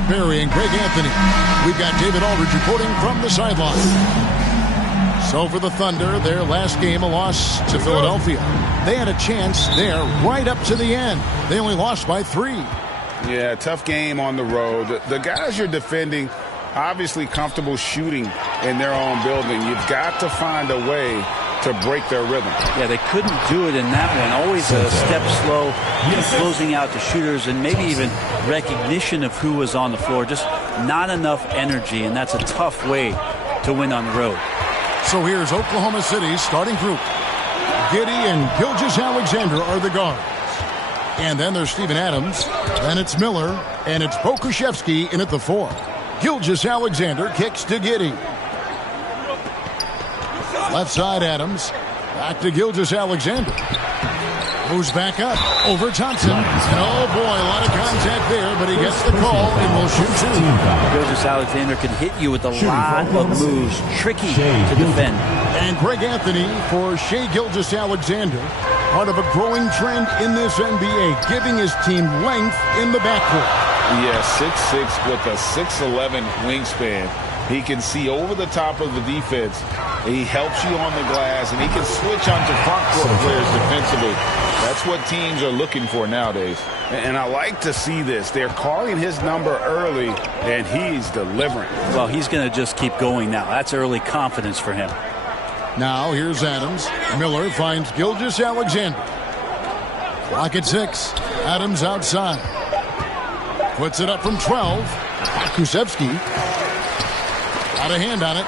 Mark Berry and Greg Anthony. We've got David Aldridge reporting from the sideline. So for the Thunder, their last game, a loss to Philadelphia. They had a chance there right up to the end. They only lost by 3. Yeah, tough game on the road. The guys you're defending, obviously comfortable shooting in their own building. You've got to find a way to break their rhythm. Yeah, they couldn't do it in that one. Always a step slow in closing out the shooters, and maybe even recognition of who was on the floor. Just not enough energy, and that's a tough way to win on the road. So here's Oklahoma City's starting group. Giddey and Gilgeous-Alexander are the guards. And then there's Steven Adams. Then it's Miller. And it's Pokusevski in at the 4. Gilgeous-Alexander kicks to Giddey. Left side Adams. Back to Gilgeous-Alexander. Moves back up. Over Thompson. And oh boy, a lot of contact there, but he gets the call and will shoot 2. Gilgeous-Alexander can hit you with a lot of moves. Tricky to defend. And Greg Anthony for Shai Gilgeous-Alexander. Part of a growing trend in this NBA, giving his team length in the backcourt. Yeah, 6'6" with a 6'11" wingspan. He can see over the top of the defense. He helps you on the glass, and he can switch onto front court players defensively. That's what teams are looking for nowadays. And I like to see this. They're calling his number early, and he's delivering. Well, he's going to just keep going now. That's early confidence for him. Now here's Adams. Miller finds Gilgeous-Alexander. Clock at 6. Adams outside. Puts it up from 12. Pokusevski. Got a hand on it.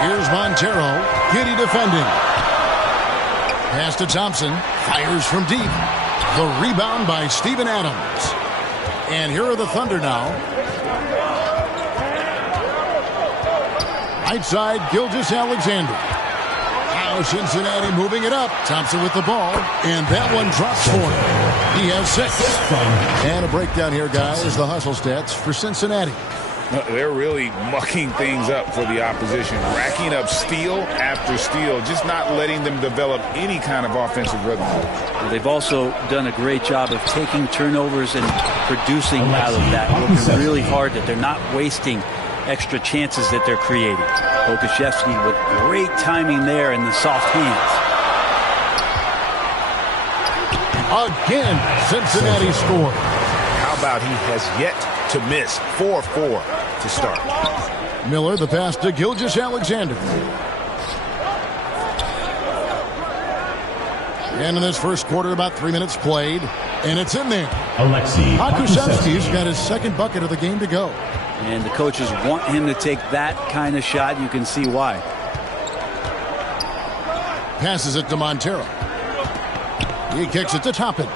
Here's Montero. Giddey defending. Pass to Thompson. Fires from deep. The rebound by Steven Adams. And here are the Thunder now. Right side, Gilgeous-Alexander. Now Cincinnati moving it up. Thompson with the ball. And that one drops for him. He has 6. And a breakdown here, guys. The hustle stats for Cincinnati. They're really mucking things up for the opposition. Racking up steal after steal. Just not letting them develop any kind of offensive rhythm. They've also done a great job of taking turnovers and producing out of that. Working really hard that they're not wasting extra chances that they're creating. Pokusevski with great timing there in the soft hands. Again, Cincinnati scored. How about he has yet to miss? 4-4 to start. Miller, the pass to Gilgeous-Alexander. And in this first quarter, about 3 minutes played. And it's in there. Pokusevski's got his second bucket of the game to go. And the coaches want him to take that kind of shot. You can see why. Passes it to Montero. He kicks it to Toppin.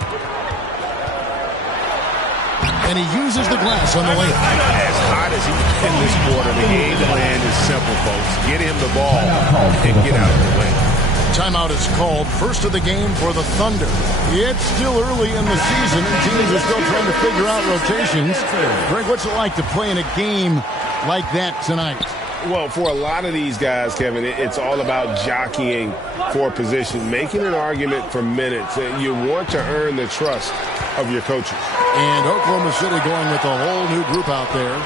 And he uses the glass on the layup. As hot as he can this quarter, the game plan is simple, folks. Get him the ball and get out of the way. Timeout is called. First of the game for the Thunder. It's still early in the season, and teams are still trying to figure out rotations. Greg, what's it like to play in a game like that tonight? Well, for a lot of these guys, Kevin, it's all about jockeying for position, making an argument for minutes. You want to earn the trust of your coaches. And Oklahoma City going with a whole new group out there.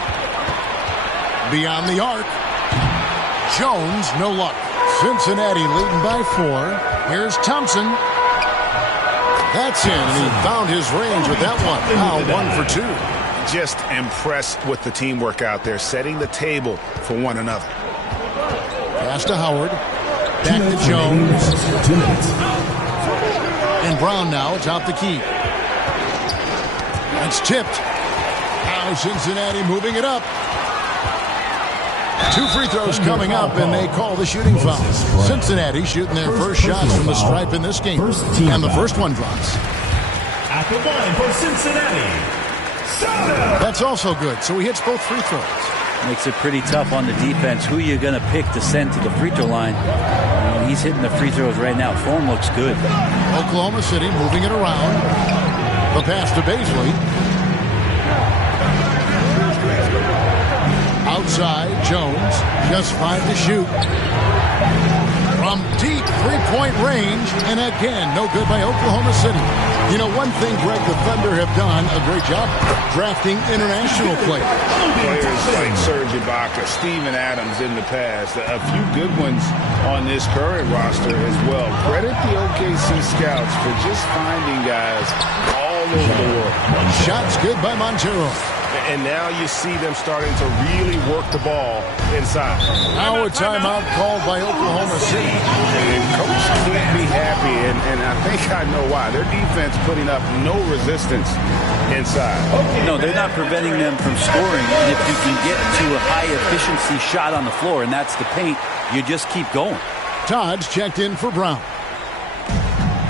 Beyond the arc. Jones, no luck. Cincinnati leading by 4. Here's Thompson. That's in, and he found his range with that one. Now 1 for 2. Just impressed with the teamwork out there, setting the table for one another. Pass to Howard. Back to Jones. And Brown now atop the key. It's tipped. Now Cincinnati moving it up. 2 free throws coming up, and they call the shooting foul. Cincinnati shooting their first shots from the stripe in this game. And the first one drops. At the line for Cincinnati. That's also good. So he hits both free throws. Makes it pretty tough on the defense. Who you're going to pick to send to the free throw line. And he's hitting the free throws right now. Form looks good. Oklahoma City moving it around. The pass to Baisley. Outside, Jones. Just 5 to shoot. from deep three-point range, and again, no good by Oklahoma City. You know, one thing, Greg, the Thunder have done a great job drafting international players. Players like Serge Ibaka, Steven Adams in the past, a few good ones on this current roster as well. Credit the OKC scouts for just finding guys all over the world. Shots good by Montero. And now you see them starting to really work the ball inside. Now a timeout called by Oklahoma City. And coach can't be happy, and I think I know why. Their defense putting up no resistance inside. No, they're not preventing them from scoring. And if you can get to a high-efficiency shot on the floor, and that's the paint, you just keep going. Todd's checked in for Brown.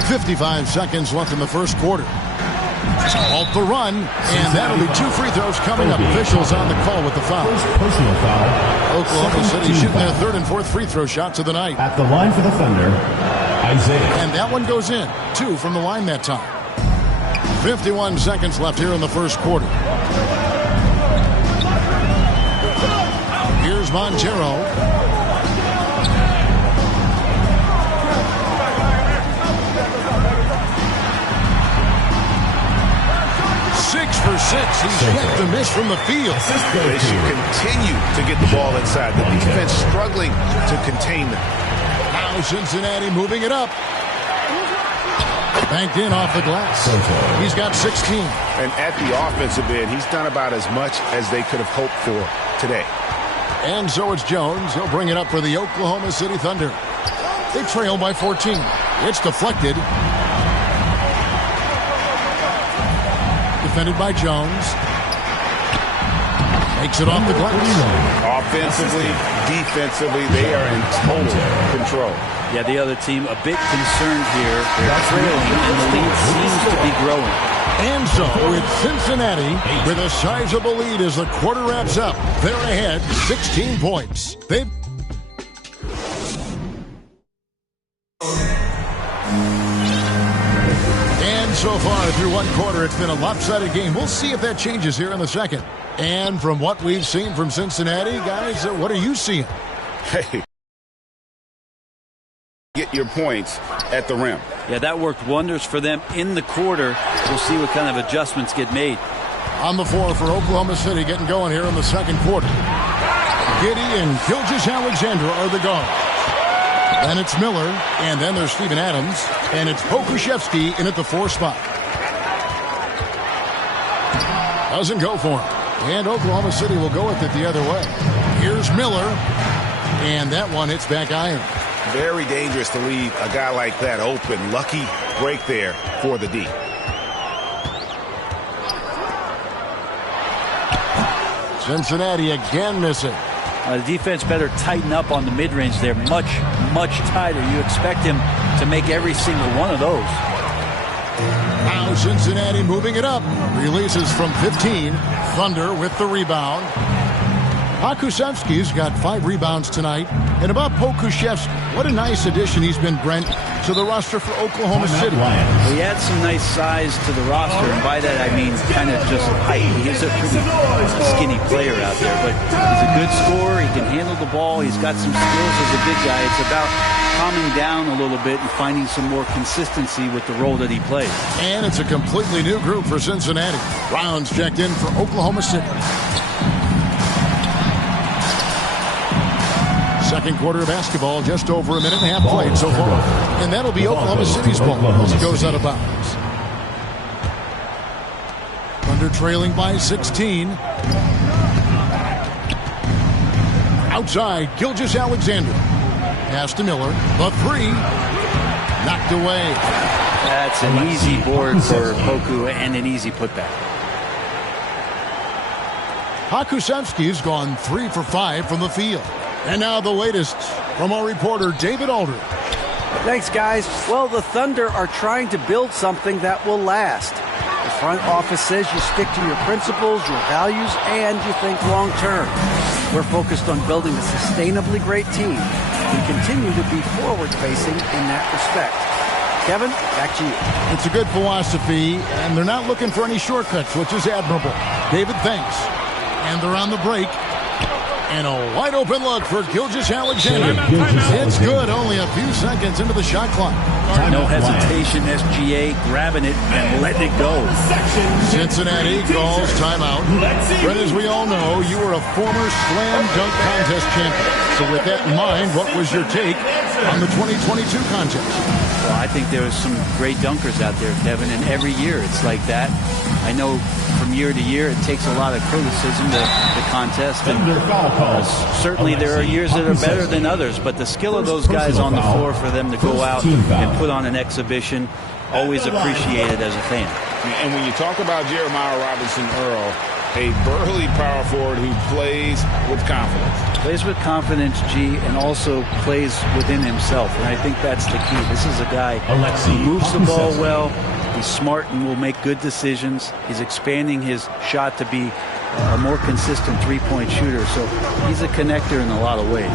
55 seconds left in the first quarter. Off the run, and that'll be 2 free throws coming up. Officials on the call with the foul. Personal foul. Oklahoma City shooting their third and fourth free throw shots of the night. At the line for the Thunder, Isaiah. And that one goes in. 2 from the line that time. 51 seconds left here in the first quarter. Here's Montero. 6 for 6. He's yet to miss from the field. They should continue to get the ball inside. The defense struggling to contain them. Now Cincinnati moving it up. Banked in off the glass. He's got 16. And at the offensive end, he's done about as much as they could have hoped for today. And so it's Jones. He'll bring it up for the Oklahoma City Thunder. They trail by 14. It's deflected. Defended by Jones. Makes it off the glass. Offensively, defensively, they are in total control. Yeah, the other team a bit concerned here. They're trailing, and the lead seems to be growing. And so it's Cincinnati with a sizable lead as the quarter wraps up. They're ahead 16 points. And so far through one quarter, it's been a lopsided game. We'll see if that changes here in the second. And from what we've seen from Cincinnati, guys, what are you seeing? Hey, get your points at the rim. Yeah, that worked wonders for them in the quarter. We'll see what kind of adjustments get made. On the floor for Oklahoma City, getting going here in the second quarter. Giddey and Gilgeous-Alexander are the guards. Then it's Miller, and then there's Steven Adams, and it's Pokusevski in at the 4 spot. Doesn't go for him. And Oklahoma City will go with it the other way. Here's Miller, and that one hits back iron. Very dangerous to leave a guy like that open. Lucky break there for the D. Cincinnati again missing. The defense better tighten up on the mid-range. They're much, much tighter. You expect him to make every single one of those. Now Cincinnati moving it up. Releases from 15. Thunder with the rebound. Pokusevski's got 5 rebounds tonight. And about Pokusevski, what a nice addition he's been, Brent, to the roster for Oklahoma City. He adds some nice size to the roster, and by that I mean kind of just height. He is a pretty skinny player out there, but he's a good scorer. He can handle the ball. He's got some skills as a big guy. It's about calming down a little bit and finding some more consistency with the role that he plays. And it's a completely new group for Cincinnati. Rounds checked in for Oklahoma City. Second quarter of basketball, just over a minute and a half played so far. And that'll be Oklahoma City's ball as it goes out of bounds. Thunder trailing by 16. Outside, Gilgeous-Alexander. Pass to Miller. The 3. Knocked away. That's an easy board for Poku and an easy putback. Pokusevski's gone 3 for 5 from the field. And now the latest from our reporter, David Aldridge. Thanks, guys. Well, the Thunder are trying to build something that will last. The front office says you stick to your principles, your values, and you think long term. We're focused on building a sustainably great team. We continue to be forward-facing in that respect. Kevin, back to you. It's a good philosophy, and they're not looking for any shortcuts, which is admirable. David, thanks. And they're on the break. And a wide open look for Gilgeous-Alexander. It's good, only a few seconds into the shot clock. No hesitation, SGA grabbing it and letting it go. Cincinnati calls timeout. Brett, as we all know, you were a former slam dunk contest champion. So with that in mind, what was your take on the 2022 contest? Well, I think there was some great dunkers out there, Kevin, and every year it's like that. I know from year to year it takes a lot of criticism, the contest, and certainly there are years that are better than others, but the skill of those guys on the floor for them to go out and put on an exhibition, always appreciated as a fan. And when you talk about Jeremiah Robinson-Earl, a burly power forward who plays with confidence. Plays with confidence, G, and also plays within himself, and I think that's the key. This is a guy who moves the ball well. He's smart and will make good decisions. He's expanding his shot to be a more consistent three-point shooter. So he's a connector in a lot of ways.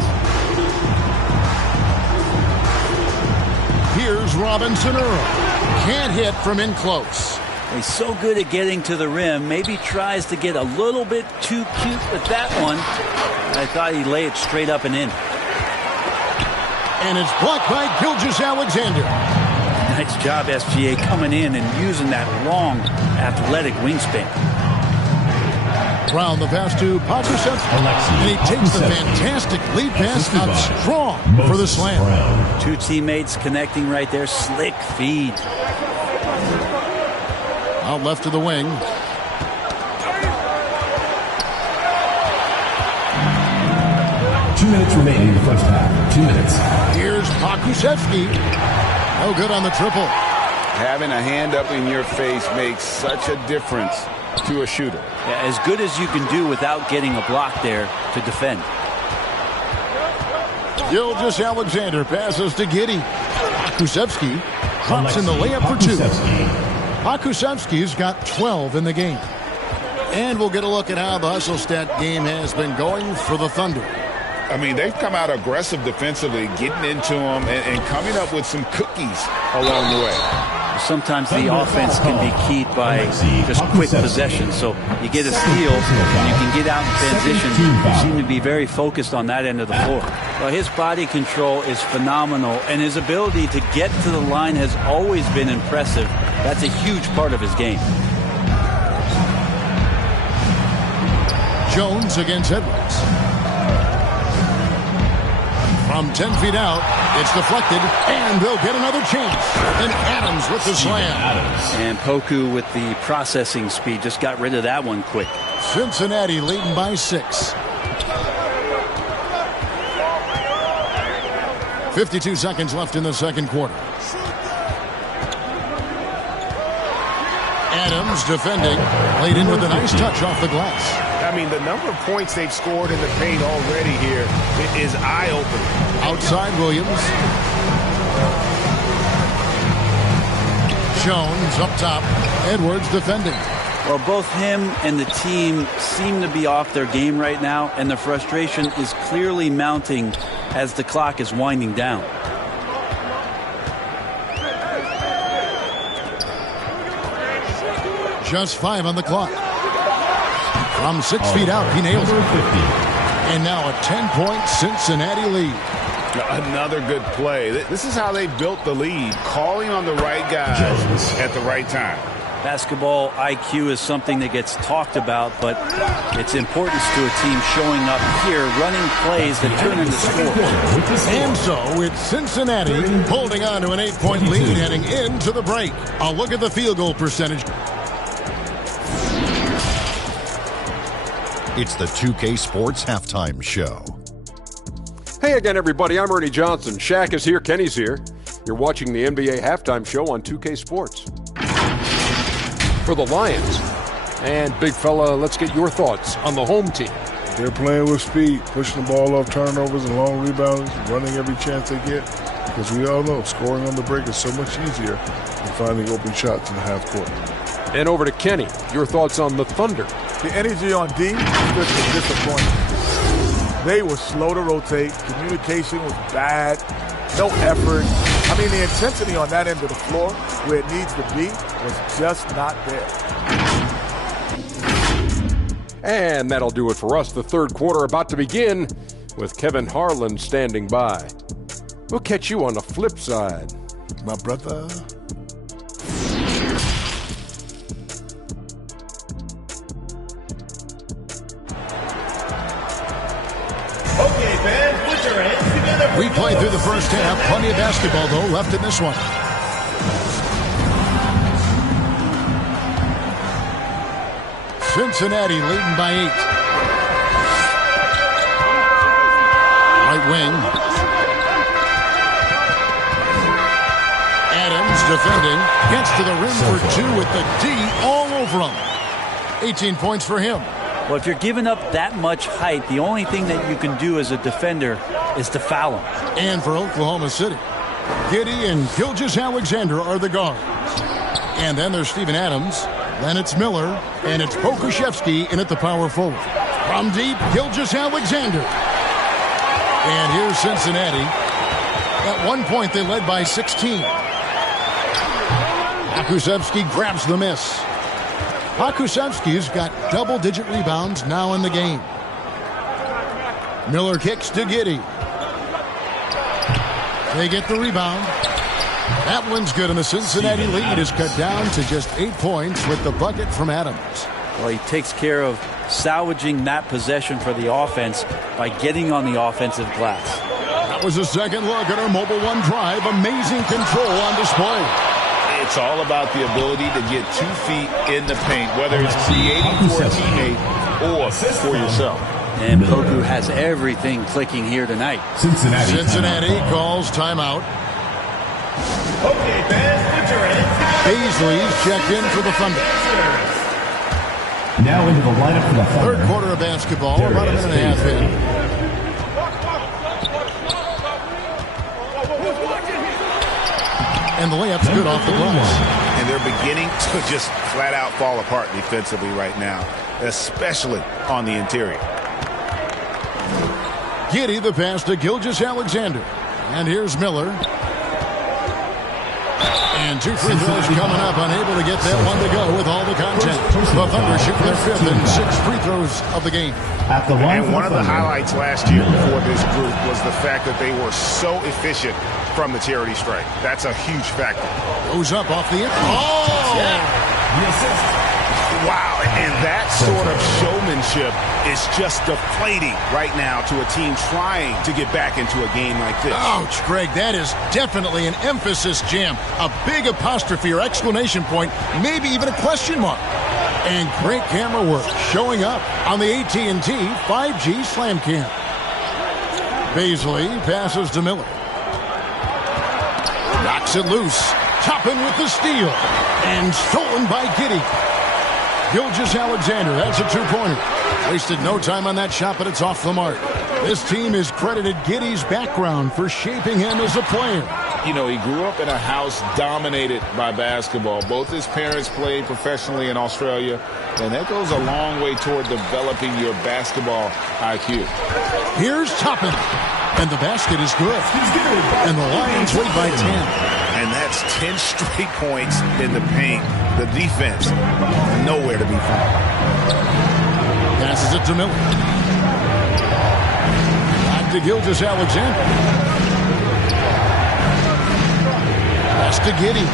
Here's Robinson-Earl. Can't hit from in close. He's so good at getting to the rim. Maybe tries to get a little bit too cute with that one. I thought he'd lay it straight up and in. And it's blocked by Gilgeous-Alexander. Nice job, SGA, coming in and using that long, athletic wingspan. Brown the pass to Pakusevski. And he takes the fantastic lead pass out strong for the slam. Two teammates connecting right there. Slick feed. Out left to the wing. Two minutes remaining in the first half. 2 minutes. Here's Pakusevski. No good on the triple. Having a hand up in your face makes such a difference to a shooter. Yeah, as good as you can do without getting a block there to defend. Gilgeous-Alexander passes to Giddey. Pakusevski drops in the layup for two. Pakusevski's got 12 in the game. And we'll get a look at how the hustle stat game has been going for the Thunder. I mean, they've come out aggressive defensively, getting into them and coming up with some cookies along the way. Sometimes the offense can be keyed by just quick possession. So you get a steal, and you can get out in transition. You seem to be very focused on that end of the floor. Well, his body control is phenomenal, and his ability to get to the line has always been impressive. That's a huge part of his game. Jones against Edwards. From 10 feet out, it's deflected, and they'll get another chance. And Adams with the slam. And Poku with the processing speed just got rid of that one quick. Cincinnati leading by 6. 52 seconds left in the second quarter. Adams defending, laid in with a nice touch off the glass. I mean, the number of points they've scored in the paint already here is eye-opening. Outside Williams. Jones up top. Edwards defending. Well, both him and the team seem to be off their game right now, and the frustration is clearly mounting as the clock is winding down. Just 5 on the clock. From 6 feet out, he nails it. And now a 10-point Cincinnati lead. Another good play. This is how they built the lead, calling on the right guys at the right time. Basketball IQ is something that gets talked about, but its importance to a team showing up here, running plays that turn into scores. And so it's Cincinnati holding on to an 8-point lead heading into the break. A look at the field goal percentage. It's the 2K Sports Halftime Show. Hey again, everybody. I'm Ernie Johnson. Shaq is here. Kenny's here. You're watching the NBA Halftime Show on 2K Sports. For the Lions. And, big fella, let's get your thoughts on the home team. They're playing with speed, pushing the ball off turnovers and long rebounds, running every chance they get. Because we all know scoring on the break is so much easier than finding open shots in the half court. And over to Kenny. Your thoughts on the Thunder. The energy on D was disappointing. They were slow to rotate. Communication was bad. No effort. I mean, the intensity on that end of the floor, where it needs to be, was just not there. And that'll do it for us. The third quarter about to begin with Kevin Harlan standing by. We'll catch you on the flip side. My brother. Okay, fans, put your hands together. We played through the first half. Plenty of basketball, though, left in this one. Cincinnati leading by 8. Right wing. Adams defending. Gets to the rim for 2 with the D all over him. 18 points for him. Well, if you're giving up that much height, the only thing that you can do as a defender is to foul him. And for Oklahoma City, Giddey and Gilgeous-Alexander are the guards. And then there's Steven Adams. Then it's Miller, and it's Pokusevski in at the power forward. From deep, Gilgeous-Alexander. And here's Cincinnati. At one point, they led by 16. Pokusevski grabs the miss. Pokusevski's got double-digit rebounds now in the game. Miller kicks to Giddey. They get the rebound. That one's good, and the Cincinnati lead is cut down to just 8 points with the bucket from Adams. Well, he takes care of salvaging that possession for the offense by getting on the offensive glass. That was a second look at our Mobile One drive. Amazing control on display. It's all about the ability to get 2 feet in the paint, whether it's creating for a teammate or for yourself. And Poku has everything clicking here tonight. Cincinnati calls timeout. Okay, fans, put your hands. Beasley's checked in for the Thunder. Now into the lineup for the Thunder. Third quarter of basketball, about a minute and a half in. And the layup's good off the glass. And they're beginning to just flat out fall apart defensively right now, especially on the interior. Giddey the pass to Gilgeous-Alexander. And here's Miller. And 2 free throws coming up, unable to get that one to go with all the contact. The Thunder shooting their 5th and 6th free throws of the game. And one of the highlights last year for this group was the fact that they were so efficient from the charity strike. That's a huge factor. Goes up off the end. Oh! Yeah. The assist. Wow, and that sort of showmanship is just deflating right now to a team trying to get back into a game like this. Ouch, Greg, that is definitely an emphasis jam. A big apostrophe or exclamation point, maybe even a question mark. And great camera work showing up on the AT&T 5G Slam Cam. Beasley passes to Miller. Knocks it loose. Toppin with the steal. And stolen by Giddey. Gilgeous-Alexander, that's a 2-pointer. Wasted no time on that shot, but it's off the mark. This team has credited Giddey's background for shaping him as a player. You know, he grew up in a house dominated by basketball. Both his parents played professionally in Australia, and that goes a long way toward developing your basketball IQ. Here's Toppin, and the basket is good. And the Lions lead by 10. And that's 10 straight points in the paint. The defense, nowhere to be found. Passes it to Miller. Back to Gilgeous-Alexander. Pass to Giddey.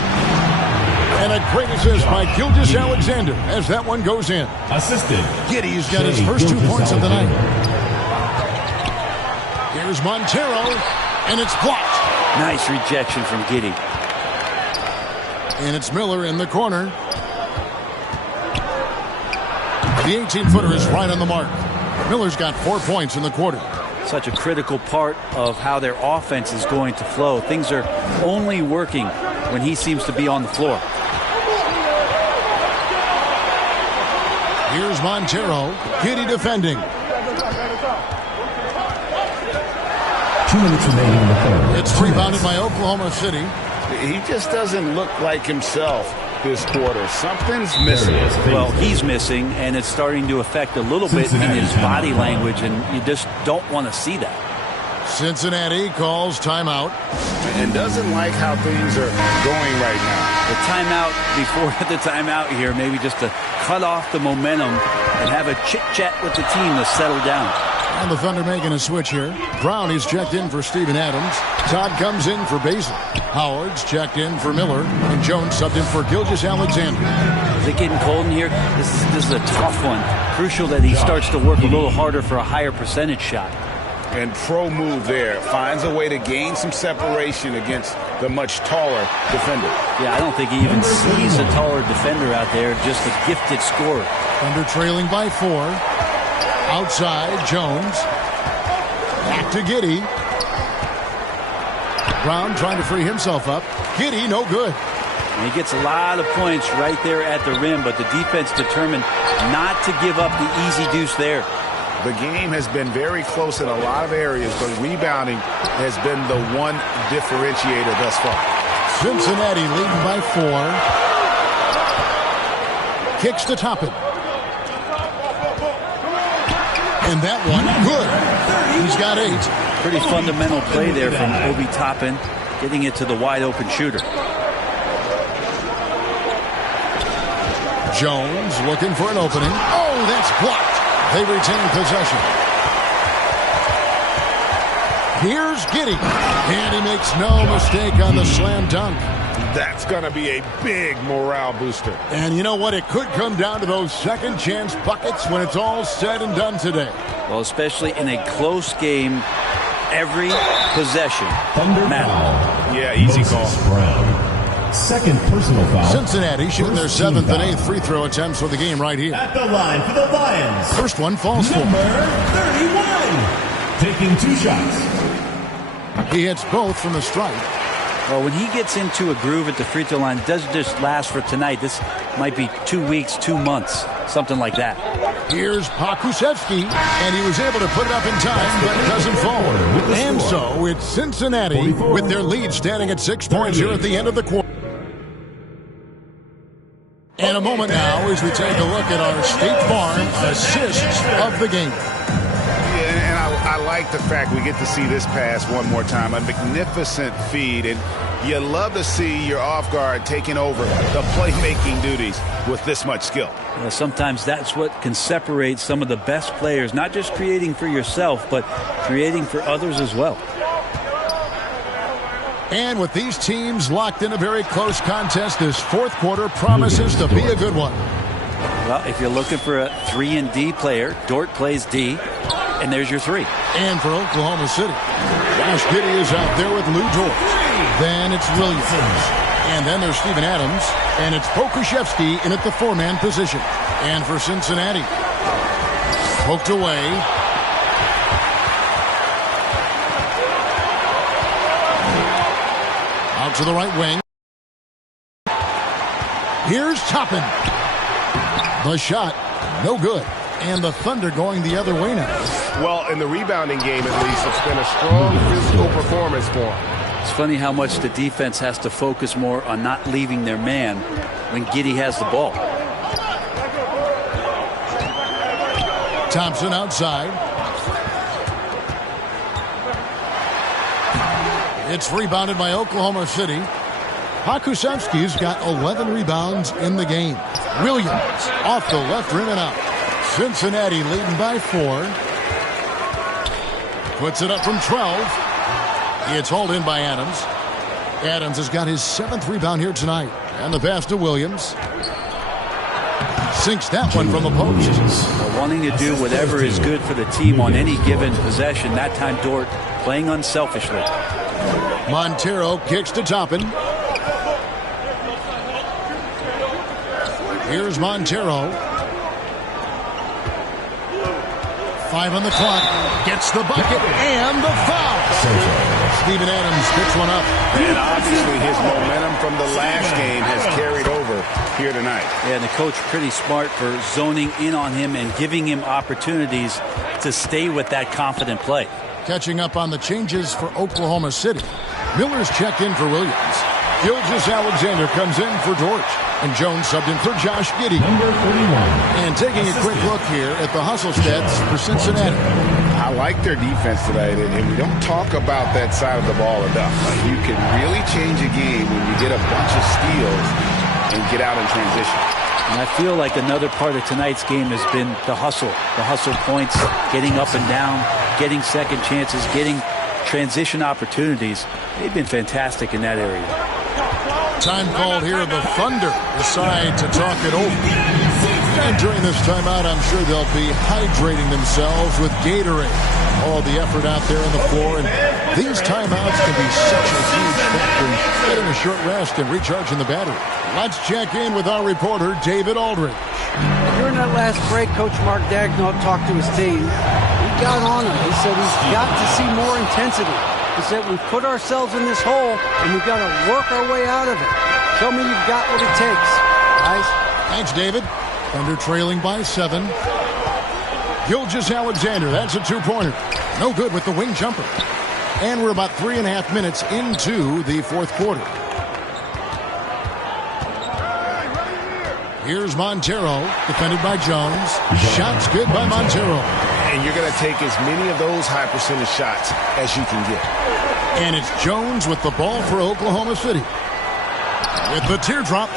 And a great assist by Gilgeous-Alexander as that one goes in. Assisted. Giddey's got his first 2 points of the night. Here's Montero, and it's blocked. Nice rejection from Giddey. And it's Miller in the corner. The 18-footer is right on the mark. Miller's got 4 points in the quarter. Such a critical part of how their offense is going to flow. Things are only working when he seems to be on the floor. Here's Montero. Giddey defending. 2 minutes remaining in the third. It's rebounded by Oklahoma City. He just doesn't look like himself this quarter. Something's missing. Well, he's missing, and it's starting to affect a little bit in his body language, and you just don't want to see that. Cincinnati calls timeout. And doesn't like how things are going right now. The timeout before the timeout here, maybe just to cut off the momentum and have a chit-chat with the team to settle down. And the Thunder making a switch here. Brown is checked in for Steven Adams. Todd comes in for Basil. Howard's checked in for Miller. And Jones subbed in for Gilgeous-Alexander. Is it getting cold in here? This is a tough one. Crucial that he starts to work a little harder for a higher percentage shot. And pro move there. Finds a way to gain some separation against the much taller defender. Yeah, I don't think he even sees a taller defender out there. Just a gifted scorer. Thunder trailing by 4. Outside, Jones. Back to Giddey. Brown trying to free himself up. Giddey, no good. And he gets a lot of points right there at the rim, but the defense determined not to give up the easy deuce there. The game has been very close in a lot of areas, but rebounding has been the one differentiator thus far. Cincinnati leading by 4. Kicks to Toppin. And that one, good. He's got 8. Pretty fundamental play there from Obi Toppin, getting it to the wide open shooter. Jones looking for an opening. Oh, that's blocked. They retain possession. Here's Giddey. And he makes no mistake on the slam dunk. That's going to be a big morale booster. And you know what? It could come down to those second chance buckets when it's all said and done today. Well, especially in a close game, every possession matters. Yeah, easy call. Second personal foul. Cincinnati shooting their 7th and 8th free throw attempts for the game right here. At the line for the Lions. First one falls for Number 31. Taking 2 shots. He hits both from the stripe. Well, when he gets into a groove at the free throw line, it doesn't just last for tonight. This might be 2 weeks, 2 months, something like that. Here's Pokusevski, and he was able to put it up in time, but doesn't fall. And so it's Cincinnati with their lead standing at 6 points here at the end of the quarter. And a moment now as we take a look at our State Farm assists of the game. Yeah, and I like the fact we get to see this pass one more time. A magnificent feed, and you love to see your off guard taking over the playmaking duties with this much skill. Well, sometimes that's what can separate some of the best players, not just creating for yourself, but creating for others as well. And with these teams locked in a very close contest, this fourth quarter promises to be a good one. Well, if you're looking for a 3-and-D player, Dort plays D, and there's your 3. And for Oklahoma City, Josh Giddey is out there with Lou Dort. Then it's Williams. And then there's Steven Adams. And it's Pokusevski in at the 4-man position. And for Cincinnati, poked away. Out to the right wing. Here's Toppin. The shot, no good. And the Thunder going the other way now. Well, in the rebounding game, at least, it's been a strong physical performance for him. It's funny how much the defense has to focus more on not leaving their man when Giddey has the ball. Thompson outside. It's rebounded by Oklahoma City. Pokusevski's got 11 rebounds in the game. Williams off the left rim and out. Cincinnati leading by 4. Puts it up from 12. It's hauled in by Adams. Adams has got his 7th rebound here tonight. And the pass to Williams. Sinks that one from the post. Well, wanting to do whatever is good for the team on any given possession. That time Dort playing unselfishly. Montero kicks to Toppin. Here's Montero. 5 on the clock. Gets the bucket and the foul. Steven Adams picks one up. And obviously his momentum from the last game has carried over here tonight. Yeah, and the coach pretty smart for zoning in on him and giving him opportunities to stay with that confident play. Catching up on the changes for Oklahoma City. Miller's checked in for Williams. Gilgeous-Alexander comes in for Dortch. And Jones subbed in for Josh Giddey. Number 31. And taking a quick look here at the hustle stats for Cincinnati. I like their defense tonight, and we don't talk about that side of the ball enough. You can really change a game when you get a bunch of steals and get out in transition. And I feel like another part of tonight's game has been the hustle points, getting up and down, getting second chances, getting transition opportunities. They've been fantastic in that area. Time called here. The Thunder decide to talk it over. And during this timeout, I'm sure they'll be hydrating themselves with Gatorade. All the effort out there on the floor. And these timeouts can be such a huge factor in getting a short rest and recharging the battery. Let's check in with our reporter, David Aldridge. During that last break, Coach Mark Daigneault talked to his team. He got on him. He said he's got to see more intensity. He said we've put ourselves in this hole, and we've got to work our way out of it. Show me you've got what it takes, guys. Thanks, David. Thunder trailing by 7. Gilgeous-Alexander, that's a two-pointer. No good with the wing jumper. And we're about 3.5 minutes into the fourth quarter. Here's Montero, defended by Jones. Shots good by Montero. And you're going to take as many of those high percentage shots as you can get. And it's Jones with the ball for Oklahoma City. With the teardrop.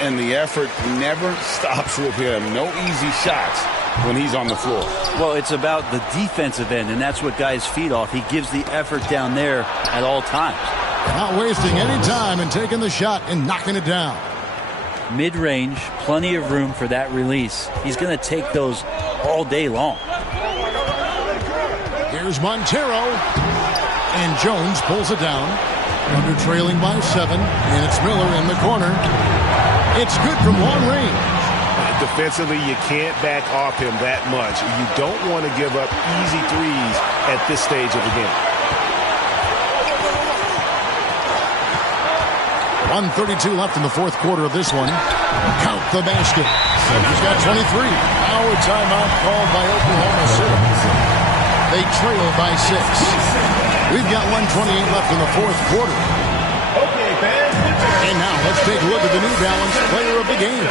And the effort never stops with him. No easy shots when he's on the floor. Well, it's about the defensive end, and that's what guys feed off. He gives the effort down there at all times. Not wasting any time and taking the shot and knocking it down. Mid-range, plenty of room for that release. He's going to take those all day long. Here's Montero. And Jones pulls it down. Under trailing by 7. And it's Miller in the corner. It's good from long range. Defensively, you can't back off him that much. You don't want to give up easy threes at this stage of the game. 1:32 left in the fourth quarter of this one. Count the basket. He's got 23. Now a timeout called by Oklahoma City. They trail by 6. We've got 1:28 left in the fourth quarter. Okay, fans. And now let's take a look at the New Balance player of the game.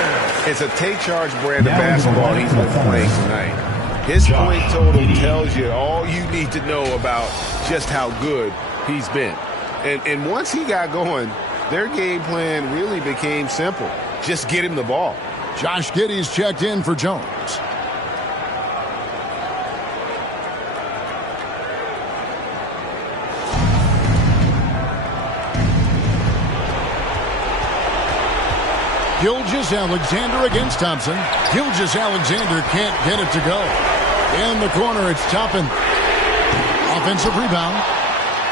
It's a take-charge brand of basketball he's been playing tonight. His point total tells you all you need to know about just how good he's been. And once he got going, their game plan really became simple. Just get him the ball. Josh Giddey's checked in for Jones. Gilgeous-Alexander against Thompson. Gilgeous-Alexander can't get it to go. In the corner, it's Toppin. Offensive rebound.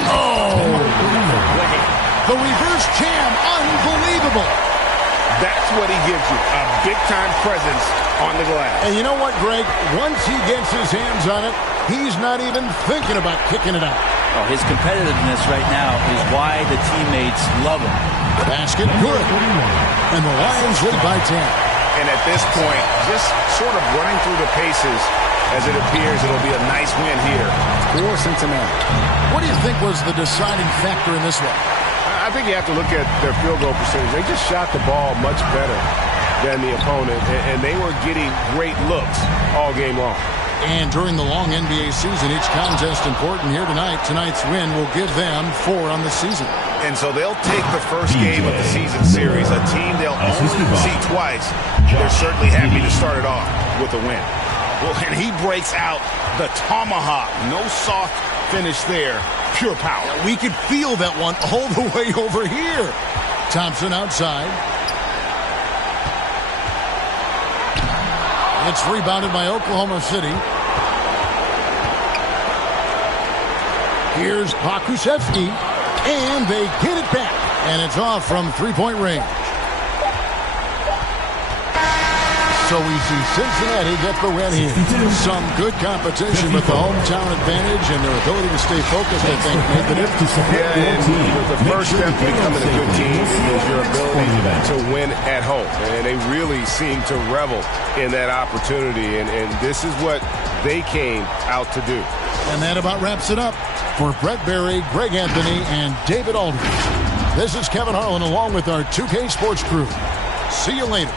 Oh! The reverse jam, unbelievable. That's what he gives you, a big-time presence on the glass. And you know what, Greg? Once he gets his hands on it, he's not even thinking about kicking it out. Oh, his competitiveness right now is why the teammates love him. Basket good. And the Lions lead by 10. And at this point, just sort of running through the paces, as it appears it'll be a nice win here for Cincinnati. What do you think was the deciding factor in this one? I think you have to look at their field goal percentage. They just shot the ball much better than the opponent, and they were getting great looks all game long. And during the long NBA season, each contest important here tonight. Tonight's win will give them 4 on the season. And so they'll take the first game of the season series, a team they'll only see twice. They're certainly happy to start it off with a win. Well, and he breaks out the tomahawk. No soft finish there. Pure power. We could feel that one all the way over here. Thompson outside. It's rebounded by Oklahoma City. Here's Pokusevski. And they get it back. And it's off from three-point range. So we see Cincinnati get the win here. Some good competition with the hometown advantage and their ability to stay focused, I think, made the difference. Yeah, and the first step to becoming a good team is your ability to win at home. And they really seem to revel in that opportunity. And this is what they came out to do. And that about wraps it up. For Brett Berry, Greg Anthony, and David Aldridge. This is Kevin Harlan along with our 2K Sports crew. See you later.